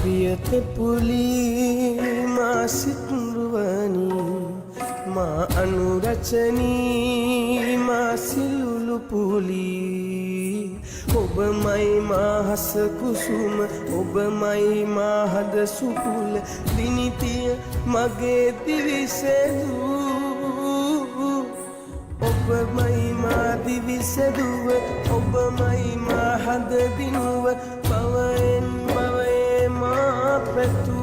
प्रियते पुली माँ सितुरुवनी माँ अनुरचनी माँ सिलुलु पुली ඔබමයි මා හස කුසුම ඔබමයි මා හද සුකුල දිනිතිය මගේ දිවිසෙදු ඔබමයි මා දිවිසෙදුව ඔබමයි මා හද දිනුව බවයෙන් බවයේ මා පැතු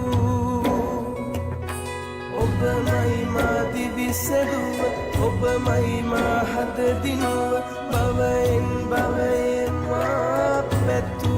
ඔබමයි මා දිවිසෙදුව ඔබමයි මා හද දිනුව බවයෙන් බවයේ මා පැතු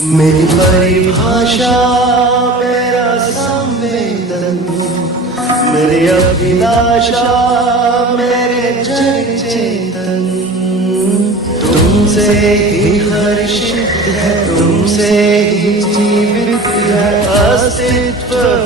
मेरी परिभाषा मेरा संवेदन मेरी अभिलाषा मेरे जड़ चेतन तुमसे ही हर्षित है तुमसे ही जीवित है अस्तित्व